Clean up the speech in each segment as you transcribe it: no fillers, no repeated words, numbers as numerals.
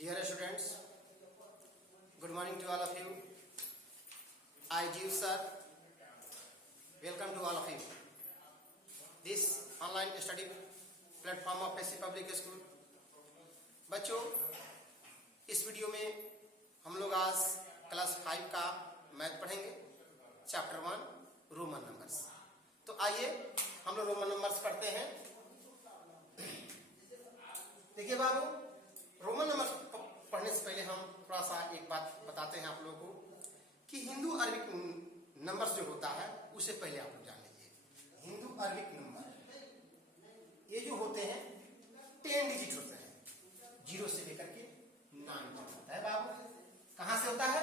Dear students, good morning to all of you. I Jeev sir, welcome to all of you. This online study platform of पैसी public school. बच्चों, इस video में हम लोग आज class 5 का math पढ़ेंगे, चैप्टर 1 रोमन नंबर्स. तो आइए हम लोग रोमन नंबर्स पढ़ते हैं. देखिए बाबू, रोमन नंबर पढ़ने से पहले हम थोड़ा सा एक बात बताते हैं आप लोगों को कि हिंदू अरबिक नंबर्स जो होता है उसे पहले आप लोग जान लीजिए. हिंदू अरबिक नंबर ये जो होते हैं 10 डिजिट होते हैं, 0 से लेकर के 9 तक होता है बाबू. कहां से होता है?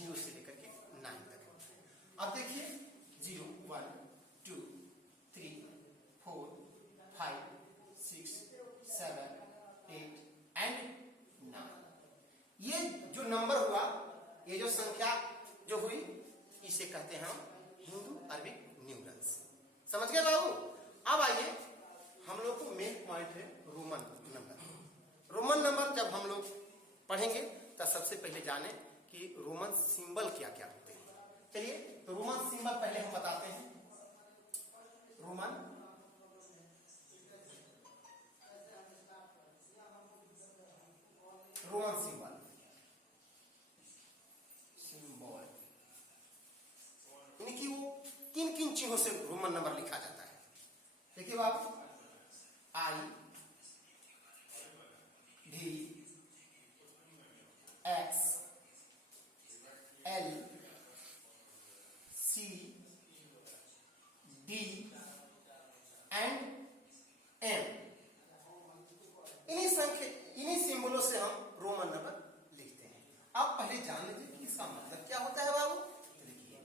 0 से लेकर के 9 तक होता है. अब देखिए 0 1 2 3 4 5 6 7 8 एंड 9. ये जो नंबर हुआ, ये जो संख्या जो हुई, इसे कहते हैं हम हिंदू अरबिक न्यूमरल्स. समझ गए बाबू? अब आइए हम लोग को मेन पॉइंट है रोमन नंबर. रोमन नंबर जब हम लोग पढ़ेंगे तो सबसे पहले जाने कि रोमन सिंबल क्या क्या होते हैं. चलिए तो रोमन सिंबल पहले हम बताते हैं. रोमन सिंबल यानी कि वो किन किन चीजों से रोमन नंबर लिखा जाता है. देखिए बाबू, I, V, X, L, C, D and M. इन्हीं सिंबलों से हम रोमन नंबर लिखते हैं. अब पहले जान लीजिए कि इसका मतलब क्या होता है बाबू. देखिए,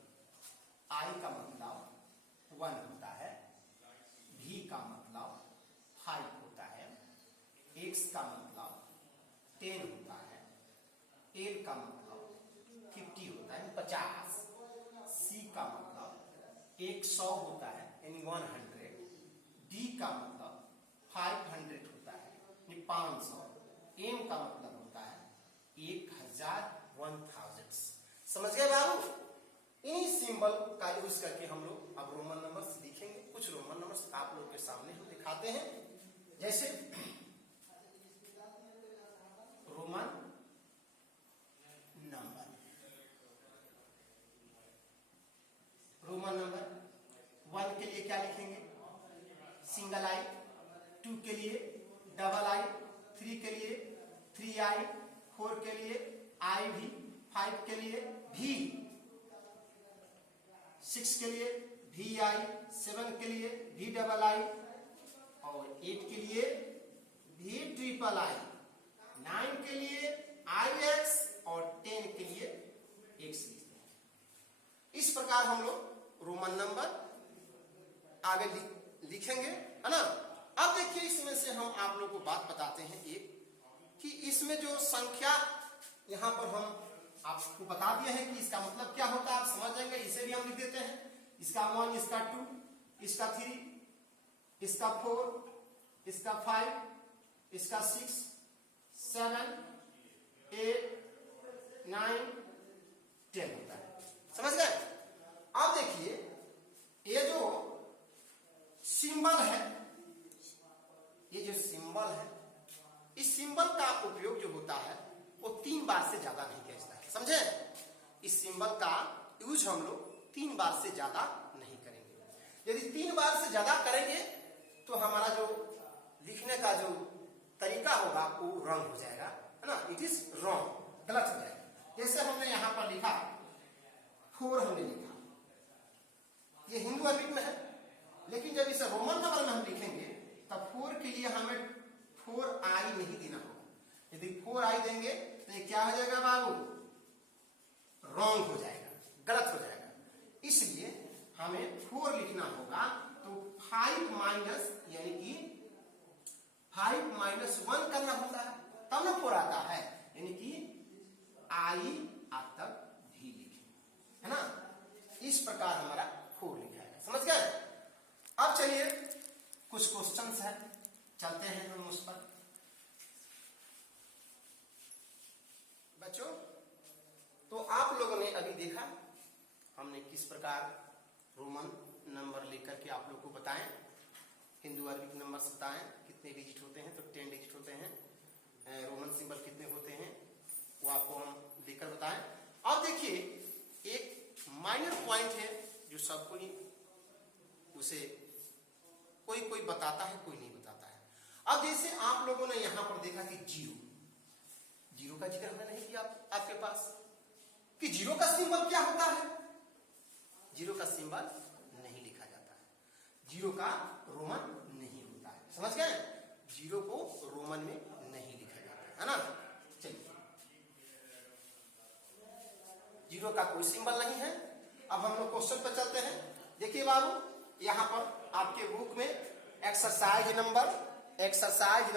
I का मतलब 1 होता है, V का मतलब 5 होता है, X का मतलब 10 होता है, L का मतलब 50 होता है 50, C का मतलब 100 होता है यानी 100, D का मतलब 500 होता है यानी 500, M का मतलब होता है 1000 1000. समझ गए बाबू? इन्हीं सिंबल का यूज करके हम लोग अब रोमन नंबर्स लिखेंगे. कुछ रोमन नंबर्स आप लोग के सामने हम दिखाते हैं. जैसे रोमन नंबर 1 के लिए क्या लिखेंगे? Single I. 2 के लिए डबल आई. 3 के लिए 3 आई. 4 के लिए आई भी. 5 के लिए भी. 6 के लिए वी आई. 7 के लिए वी डबल आई और 8 के लिए वी ट्रिपल आई. 9 के लिए आई एक्स और 10 के लिए एक्स लिखते हैं. इस प्रकार हम लोग रोमन नंबर आगे लिखेंगे, है ना. अब देखिए, इसमें से हम आप लोगों को बात बताते हैं एक कि इसमें जो संख्या यहां पर हम आपको बता दिया है कि इसका मतलब क्या होता है. आप समझ जाएंगे. इसे भी हम लिख देते हैं. इसका 1, इसका 2, इसका 3, इसका 4, इसका 5, इसका 6, 7, 8, 9, 10 होता है. समझ गए? अब देखिए, ये जो सिंबल है, ये जो सिंबल है, इस सिंबल का उपयोग जो होता है वो 3 बार से ज्यादा नहीं किया जाता है. समझे? इस सिंबल का यूज हम लोग 3 बार से ज्यादा नहीं करेंगे. यदि 3 बार से ज्यादा करेंगे तो हमारा जो लिखने का जो तरीका होगा वो रॉन्ग हो जाएगा, है ना. इट इज रॉन्ग, गलत हो जाएगा. जैसे हमने यहां पर लिखा 4, हमने लिखा, ये हिंदू अरबिक में है, लेकिन जब इसे रोमन नंबर में हम लिखेंगे तब 4 के लिए हमें 4 आई नहीं देना होगा. यदि 4 आई देंगे तो ये क्या हो जाएगा बाबू? रॉन्ग हो जाएगा, गलत हो जाएगा. इसलिए हमें 4 लिखना होगा. तो 5 माइनस यानी कि 5 माइनस 1 करना होता है, तब ना 4 आता है. यानी कि आई अब तक भी लिखे, है ना. इस प्रकार हमारा 4 लिखा है. समझ गए? अब चलिए कुछ क्वेश्चंस हैं, चलते हैं हम उस पर. देखा हमने किस प्रकार रोमन नंबर लेकर के आप लोग को बताएं, हिंदू अरबिक नंबर बताएं कितने डिजिट होते हैं, तो 10 डिजिट होते हैं। रोमन सिंबल कितने होते हैं वो आपको हम लेकर बताएं। अब देखिए एक माइनर पॉइंट है जो सबको ही उसे कोई कोई बताता है, कोई नहीं बताता है। अब जैसे आप लोगों ने यहां पर देखा कि जीरो का जिक्र हमने नहीं किया आपके पास कि जीरो का सिंबल क्या होता है। जीरो का सिंबल नहीं लिखा जाता है, जीरो का रोमन नहीं होता है, समझ गए। जीरो को रोमन में नहीं लिखा जाता है ना। चलिए जीरो का कोई सिंबल नहीं है। अब हम लोग क्वेश्चन पर चलते हैं। देखिए बाबू यहां पर आपके बुक में एक्सरसाइज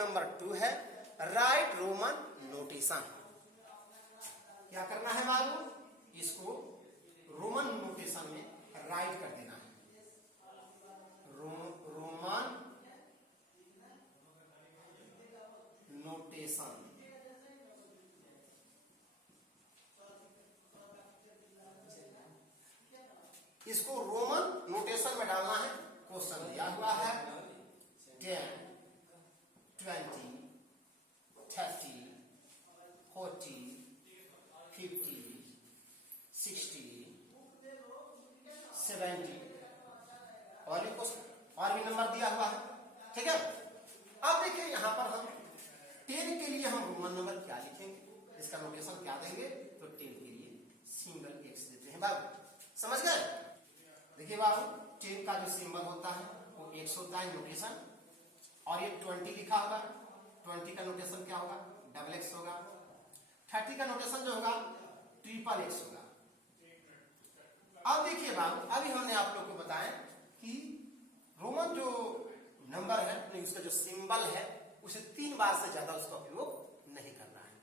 नंबर 2 है, राइट रोमन नोटेशन। क्या करना है बाबू, इसको रोमन नोटेशन में राइट कर देना है। रोमन नोटेशन, इसको रोमन नोटेशन में डालना है। क्वेश्चन दिया हुआ है 10, 20, 30, 40, 50, 60, 70 और भी नंबर दिया हुआ है, ठीक है। अब देखिए यहां पर हम 10 के लिए हम रोमन नंबर क्या लिखेंगे, इसका नोटेशन क्या देंगे, तो 10 के लिए सिंगल एक्स देते हैं बाबू, समझ गए। देखिए बाबू 10 का जो सिंबल होता है वो एक्स होता है नोटेशन, और ये 20 लिखा होगा, 20 का नोटेशन क्या होगा, डबल एक्स होगा। 30 का नोटेशन जो होगा ट्रिपल एक्स होगा। अब देखिए बाबू अभी हमने आप लोग को बताया कि रोमन जो नंबर है उसका जो सिंबल है उसे 3 बार से ज्यादा उसका उपयोग नहीं करना है।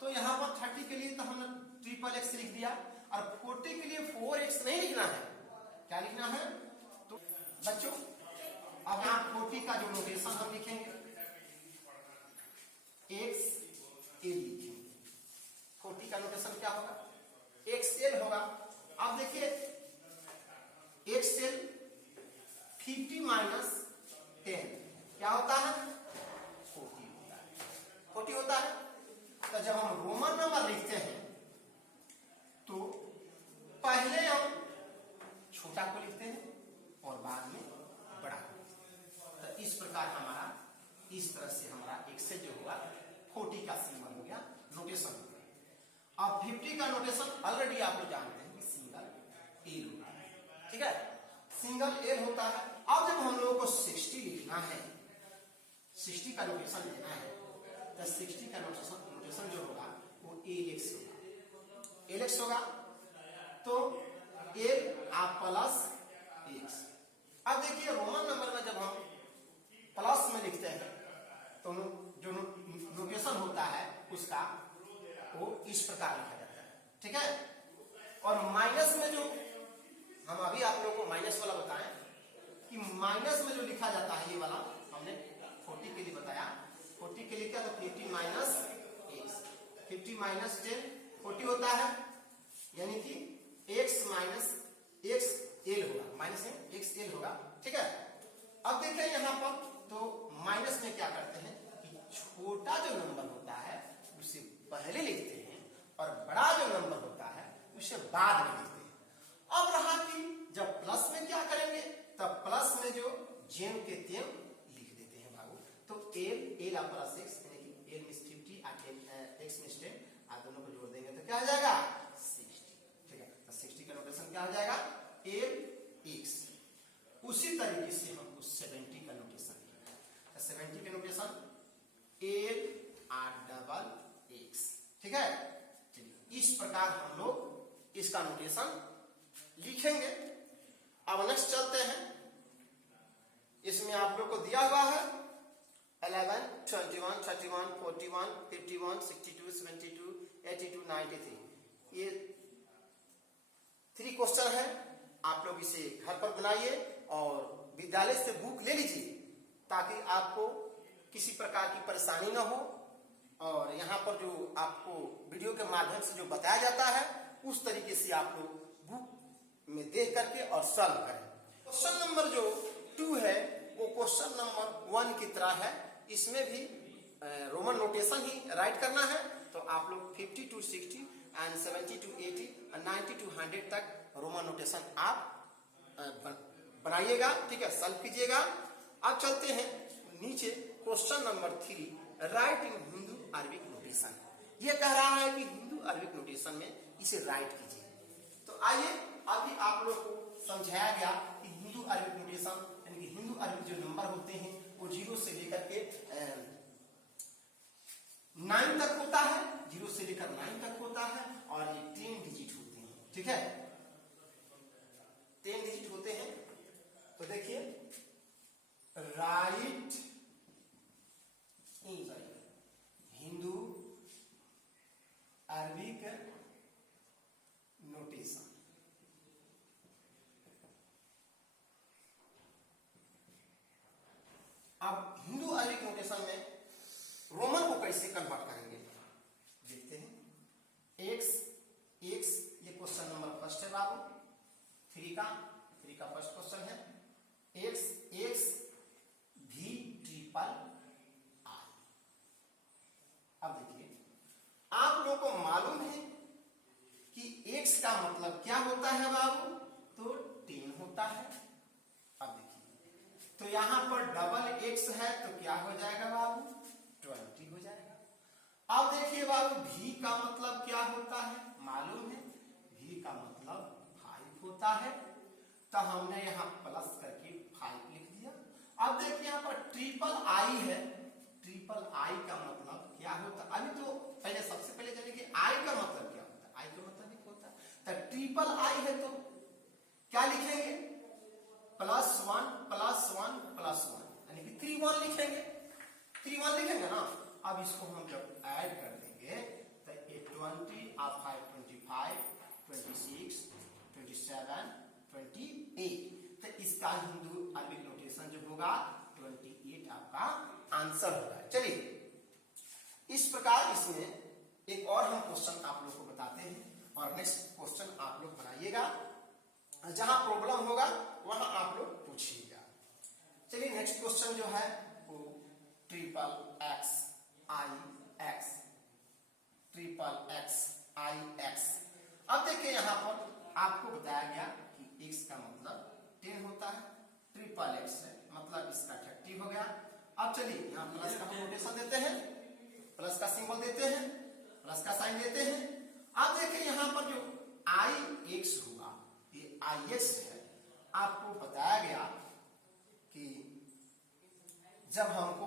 तो यहाँ पर 30 के लिए तो हमने ट्रिपल एक्स लिख दिया, और 40 के लिए 4x नहीं लिखना है, क्या लिखना है। तो बच्चों अब यहाँ 40 का जो नोटेशन हम लिखेंगे एक्स एल लिखेंगे। 40 का नोटेशन क्या होगा, एक्स एल होगा। अब देखिए एक्स एल 50 माइनस 10 क्या होता है, 40 होता है, 40 होता है। तो जब हम रोमन नंबर लिखते हैं तो पहले हम छोटा को लिखते हैं और बाद में बड़ा को लिखते हैं। तो इस प्रकार हमारा इस तरह से हमारा एक्सेल जो होगा 40 का सिंबल हो गया, नोटेशन हो गया। अब 50 का नोटेशन ऑलरेडी आप लोग जानते हैं कि सिंगल एल होता है, ठीक है, सिंगल एल होता है। अब जब हम लोगों को 60 लिखना है, 60 का नोटेशन लेना है, तो 60 का नोटेशन जो होगा वो एल एक्स होगा। तो एल आप प्लस एक्स। अब देखिए रोमन नंबर में जब हम प्लस में लिखते हैं तो जो नोटेशन होता है उसका वो इस प्रकार लिखा जाता है, ठीक है। और माइनस में जो हम अभी आप लोगों को माइनस वाला बताएं कि माइनस में जो लिखा जाता है ये वाला हमने 40 के लिए बताया। 40 के लिए क्या, तो 50 माइनस एक्स, 50 माइनस 10 40 होता है, यानी कि x माइनस एक्स एल होगा, माइनस में एक्स एल होगा, ठीक है। अब देखिए यहां पर तो माइनस में क्या करते हैं कि छोटा जो नंबर होता है उसे पहले लिखते हैं और बड़ा जो नंबर होता है उसे बाद में लिखते हैं। अब रहा कि जब प्लस में क्या करेंगे, तब प्लस में जो जेम के तेम लिख देते हैं बाबू। तो एल प्लस एक्स, यानी कि एल मिस 50 और एक्स मिस 10, आप दोनों को जोड़ देंगे तो क्या हो जाएगा 60, ठीक है। तो 60 का नोटेशन क्या हो जाएगा, एल एक्स। उसी तरीके से हमको 70 का नोटेशन लिखना है। 70 का notation L R double x, ठीक है। चलिए इस प्रकार हम लोग इसका नोटेशन लिखेंगे। अब नेक्स्ट चलते हैं। इसमें आप लोग को दिया हुआ है 11, 21, 31, 41, 51, 62, 72, 82, 93। ये 3 क्वेश्चन है। आप लोग इसे घर पर बनाइए और विद्यालय से बुक ले लीजिए ताकि आपको किसी प्रकार की परेशानी ना हो। और यहाँ पर जो आपको वीडियो के माध्यम से जो बताया जाता है उस तरीके से आप लोग बुक में देख करके और सॉल्व करें। क्वेश्चन नंबर जो 2 है वो क्वेश्चन नंबर 1 की तरह है, इसमें भी रोमन नोटेशन ही राइट करना है। तो आप लोग 50 to 60 एंड 70 to 80 और 90 to 100 तक रोमन नोटेशन आप बनाइएगा, ठीक है, सॉल्व कीजिएगा। अब चलते हैं नीचे क्वेश्चन नंबर 3, राइट इन हिंदू अरबिक नोटेशन। ये कह रहा है कि हिंदू अरबिक नोटेशन में इसे राइट कीजिए। तो आइए अभी आप लोग को समझाया गया कि हिंदू अरबिक नोटेशन यानी कि हिंदू अरबिक जो नंबर होते हैं वो 0 से लेकर के 9 तक होता है, 0 से लेकर 9 तक होता है और ये 10 डिजिट होते हैं, ठीक है, 10 डिजिट होते हैं। तो देखिए राइट इन हिंदू अरबिक नोटेशन। अब हिंदू अरबिक नोटेशन में रोमन को कैसे कन्वर्ट करेंगे देखते हैं। एक्स ये क्वेश्चन नंबर फर्स्ट है बाबू, 3 का फर्स्ट क्वेश्चन है। एक्स भी ट्रिपल आई। अब देखिए आप लोगों को मालूम है कि एक्स का मतलब क्या होता है बाबू, तो 10 होता है। अब देखिए तो यहां पर डबल एक्स है तो क्या हो जाएगा बाबू, 20 हो जाएगा। अब देखिए बाबू भी का मतलब क्या होता है, मालूम है, भी का मतलब 5 होता है, तो हमने यहां प्लस करके 5 लिख दिया। अब देखिए यहां पर ट्रिपल आई है, ट्रिपल आई का मतलब क्या होता है, अभी तो पहले सबसे पहले जानिए कि आई का मतलब क्या होता है। आई का मतलब एक होता है, तो ट्रिपल आई है तो क्या लिखेंगे, +1 +1 यानी कि 3 1 लिखेंगे, 3 1 लिखेंगे ना। अब इसको हम जब ऐड कर देंगे तो 20 आप 5 25 26 27 28, तो इसका हिंदू अरबिक नोटेशन जो होगा 28 आपका आंसर होगा। चलिए इस प्रकार इसमें एक और हम क्वेश्चन आप लोग को बताते हैं और नेक्स्ट क्वेश्चन आप लोग बनाइएगा, जहां प्रॉब्लम होगा वहां आप लोग पूछिएगा। चलिए नेक्स्ट क्वेश्चन जो है वो ट्रिपल एक्स आई एक्स। अब देखिए यहां पर आपको बताया गया कि x का मतलब 10 होता है, ट्रिपल एक्स है मतलब इसका 30 हो गया। अब चलिए यहां प्लस का नोटेशन देते हैं, प्लस का सिंबल देते हैं, प्लस का साइन देते हैं। अब देखिए यहां पर जो आई एक्स हुआ ये आई एक्स है। आपको बताया गया कि जब हमको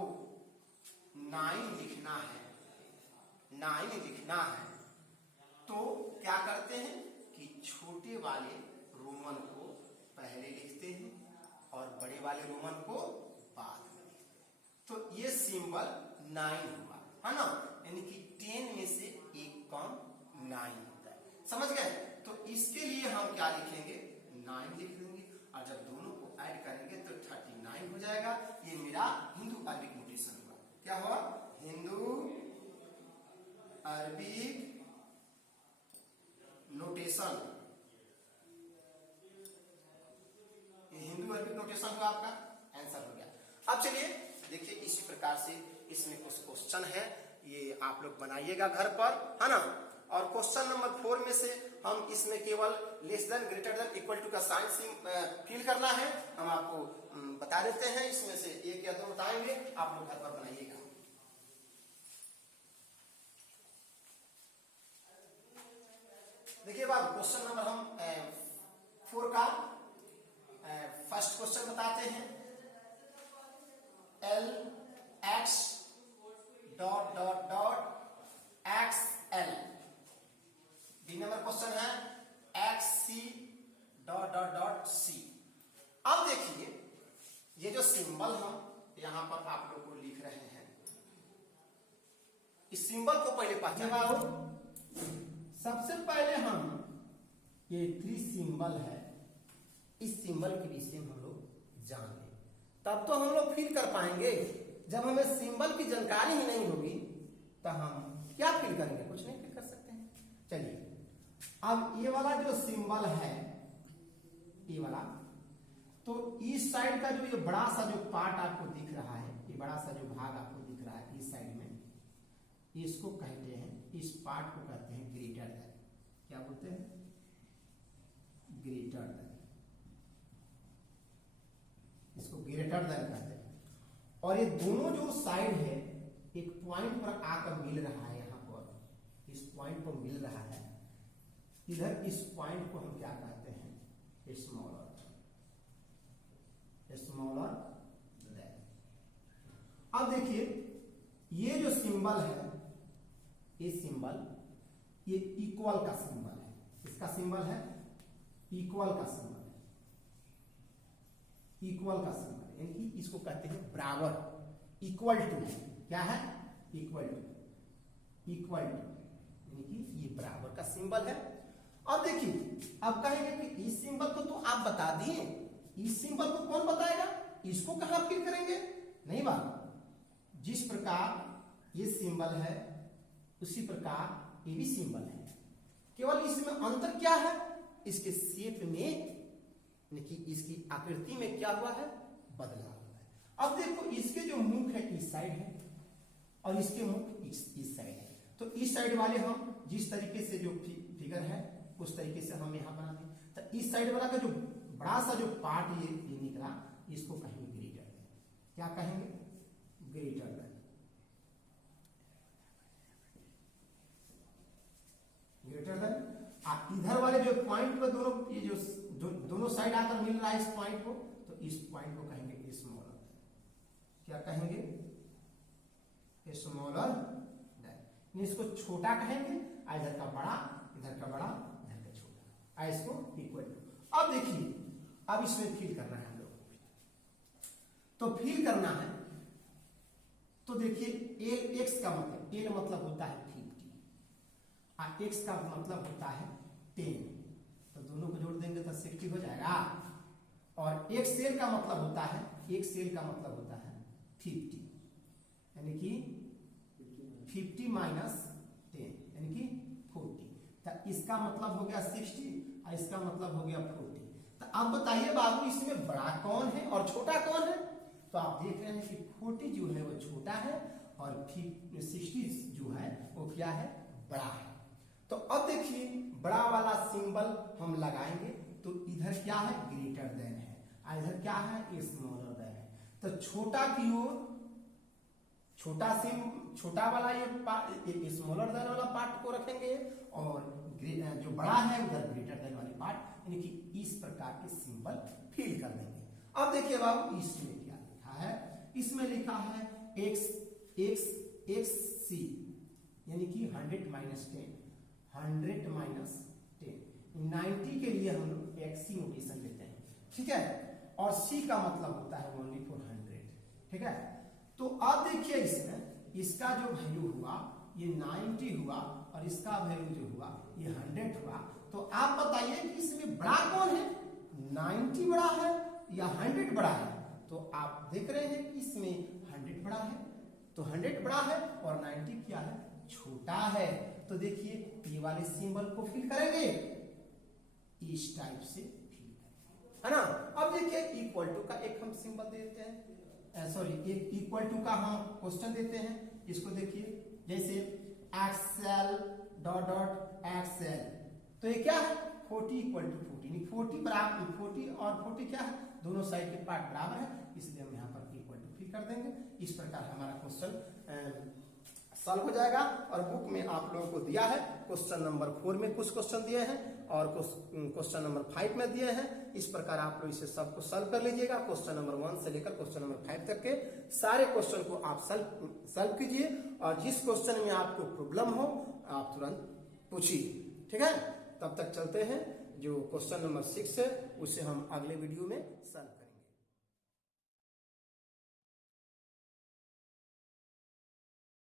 9 लिखना है तो क्या करते हैं कि छोटे वाले रोमन को पहले लिखते हैं और बड़े वाले रोमन को बाद में लिखते हैं। तो ये सिंबल 9 हुआ है ना, यानी कि 10 में से एक कम 9 होता है, समझ गए। तो इसके लिए हम क्या लिखेंगे, 9 लिख देंगे और जब दोनों को ऐड करेंगे तो 39 हो जाएगा। ये मेरा हिंदू अरबिक नोटेशन हुआ। क्या हुआ, Hindu Arabic notation, Hindu Arabic notation हुआ, आपका आंसर हो गया। अब चलिए देखिए इसी प्रकार से इसमें कुछ क्वेश्चन है, ये आप लोग बनाइएगा घर पर, है ना। और क्वेश्चन नंबर 4 में से हम इसमें केवल less than greater than equal to का साइन फिल करना है, हम आपको बता देते हैं। इसमें से 1 या 2 बताएंगे, आप लोग घर पर बनाइएगा। देखिए बाबू क्वेश्चन नंबर हम 4 का फर्स्ट क्वेश्चन बताते हैं। L X dot dot dot XL। B number question है XC dot dot dot C। अब देखिए ये जो सिंबल हम यहां पर आप लोग को लिख रहे हैं, इस सिंबल को पहले पहचानो। सबसे पहले हम ये 3 सिंबल है, इस सिंबल के विषय में हम लोग जान लें, तब तो हम लोग फिल कर पाएंगे। जब हमें सिंबल की जानकारी ही नहीं होगी तो हम क्या फिल करेंगे, कुछ नहीं फिल कर सकते हैं। चलिए अब ये वाला जो सिंबल है, ये वाला, तो इस साइड का जो ये बड़ा सा जो पार्ट आपको दिख रहा है, ये बड़ा सा जो भाग आपको दिख रहा है इस साइड में, इसको कहते हैं, इस पार्ट को कहते हैं ग्रेटर देन। क्या बोलते हैं? Greater than. इसको ग्रेटर देन कहते हैं। और ये दोनों जो साइड है एक पॉइंट पर आकर मिल रहा है, यहां पर इस पॉइंट पर मिल रहा है, इधर इस पॉइंट को हम क्या कहते हैं? Smaller than. अब देखिए ये जो सिंबल है, ये सिंबल, ये इक्वल का सिंबल है, इसका सिंबल है इक्वल का सिंबल है, इक्वल का सिंबल, यानी कि इसको कहते हैं बराबर, इक्वल टू। क्या है? इक्वल टू, इक्वल टू, यानी कि ये बराबर का सिंबल है। अब देखिए, अब कहेंगे कि इस सिंबल को तो आप बता दिए, इस सिंबल को कौन बताएगा? इसको कहां फिल करेंगे? नहीं बात, जिस प्रकार ये सिंबल है उसी प्रकार ये भी सिंबल है, केवल इसमें अंतर क्या है? इसके शेप में, यानी कि इसकी आकृति में क्या हुआ है? बदलाव हुआ है। अब देखो, इसके जो मुख है इस साइड है और इसके मुख इस साइड है, तो इस साइड वाले हम जिस तरीके से जो फिगर है उस तरीके से हम यहां बना दें। तो इस साइड वाला का जो बड़ा सा जो पार्ट ये निकला, इसको कहेंगे ग्रेटर देन। क्या कहेंगे? Greater than, greater then. इधर वाले जो पॉइंट पर दोनों, ये जो दोनों साइड आकर मिल रहा है इस पॉइंट को, तो इस पॉइंट को कहेंगे स्मॉलर। क्या कहेंगे? Smaller than. इसको छोटा कहेंगे, इधर का बड़ा, इधर का बड़ा, इधर का छोटा, इसको इक्वल टू। अब देखिए, अब इसमें फिल करना है हम लोग को, तो फिल करना है तो देखिए, एल एक्स का मतलब, एल मतलब होता है 50 और एक्स का मतलब होता है 10, तो दोनों को जोड़ देंगे तो 60 हो जाएगा। और एक सेल का मतलब होता है, एक सेल का मतलब होता है 50, यानी कि 50 माइनस 10 यानी कि 40, तो इसका मतलब हो गया 60 और इसका मतलब हो गया 40। तो अब बताइए बाबू, इसमें बड़ा कौन है और छोटा कौन है? तो आप देख रहे हैं कि 40 जो है वो छोटा है और 60 जो है वो क्या है? बड़ा है। तो अब देखिए, बड़ा वाला सिंबल हम लगाएंगे तो इधर क्या है? ग्रेटर देन है, और इधर क्या है? स्मॉलर देन है। तो छोटा की ओर छोटा वाला ये स्मॉलर देन वाला पार्ट को रखेंगे और जो बड़ा है उधर ग्रेटर देन वाली पार्ट, यानी कि इस प्रकार के सिंबल फिल कर देंगे। अब देखिए बाबू, इसमें क्या लिखा है? इसमें लिखा है x c, यानी कि 100 माइनस 10, 100 माइनस 10, 90 के लिए हम लोग XC नोटेशन लेते हैं, ठीक है। और C का मतलब होता है ओनली फॉर 100, ठीक है। तो अब देखिए, इसमें इसका जो वैल्यू हुआ ये 90 हुआ और इसका वैल्यू जो हुआ ये 100 हुआ। तो आप बताइए कि इसमें बड़ा कौन है? 90 बड़ा है या 100 बड़ा है? तो आप देख रहे हैं कि इसमें 100 बड़ा है, तो 100 बड़ा है और 90 क्या है? छोटा है। तो देखिए, ये वाले सिंबल को फिल करेंगे इस टाइप से फिल करेंगे, है ना। अब देखिए, इक्वल टू का एक हम सिंबल देते हैं, सॉरी, एक इक्वल टू का हम क्वेश्चन देते हैं। इसको देखिए, जैसे एक्सएल डॉट डॉट एक्सएल, तो ये क्या है? 40 इक्वल टू 40, 40 बराबर 40 और 40 क्या है? दोनों साइड के पार्ट बराबर है, इसलिए हम यहाँ पर इक्वल टू फिल कर देंगे। इस प्रकार हमारा क्वेश्चन सॉल्व हो जाएगा। और बुक में आप लोगों को दिया है, क्वेश्चन नंबर 4 में कुछ क्वेश्चन दिए हैं और क्वेश्चन नंबर 5 में दिए हैं। इस प्रकार आप लोग इसे सबको सॉल्व कर लीजिएगा। क्वेश्चन नंबर 1 से लेकर क्वेश्चन नंबर 5 तक के सारे क्वेश्चन को आप सॉल्व कीजिए और जिस क्वेश्चन में आपको प्रॉब्लम हो आप तुरंत पूछिए, ठीक है। तब तक चलते हैं, जो क्वेश्चन नंबर 6 है उसे हम अगले वीडियो में सॉल्व करेंगे।